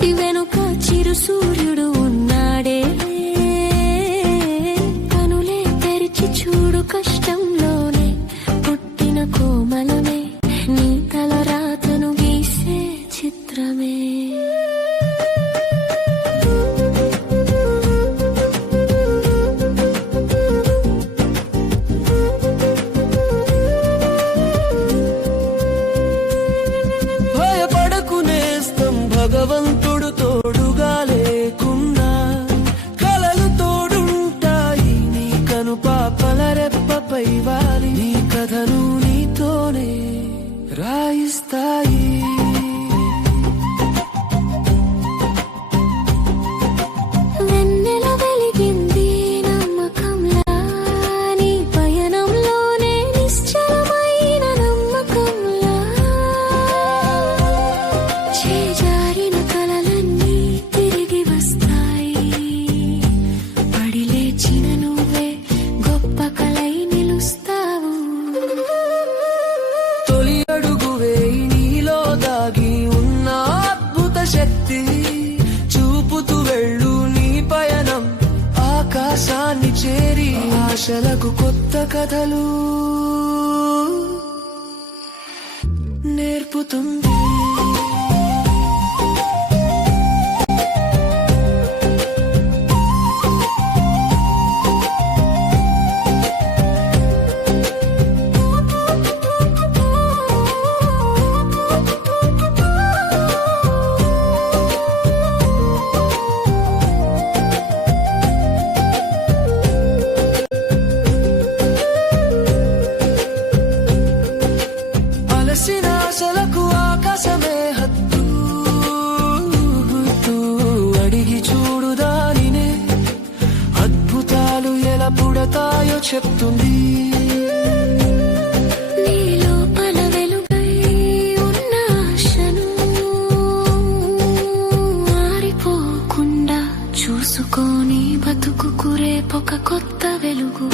చీకటి వెనుక చిరు సూర్యుడు ఉన్నాడే. కనులే తెరిచి చూడు, కష్టంలోనే పుట్టిన కోమలమే, నీ తల రాతను గీసే చిత్రమే. భగవంతుడు తోడుగా లేకున్నా కలలు తోడుంటాయి, నీ కను పాపల రెప్పపై వాలి నీ కథను నీతోనే రాయిస్తాయి. వెన్నెల వెలిగింది నమ్మకంలా, నీ పయనంలోనే నిశ్చలమైన నమ్మకంలా. చేజారిన కలలన్నీ తిరిగి వస్తాయి, పడి లేచిన నువ్వే గొప్ప కలై నిలుస్తావు. తొలి అడుగు వేయి, నీలో దాగి ఉన్న అద్భుత శక్తి చూపుతూ వెళ్ళు నీ పయనం ఆకాశాన్ని చేరి, ఆశలకు కొత్త కథలు నేర్పుతుంది. అలసిన ఆశలకు ఆకాశమే హద్దు, అడిగి చూడు దానినే, అద్భుతాలు ఎలా పుడతాయో చెప్తుంది. నీ లోపల వెలుగై ఉన్న ఆశను ఆరిపోకుండా చూసుకొని బతుకు రేపొక కొత్త వెలుగు.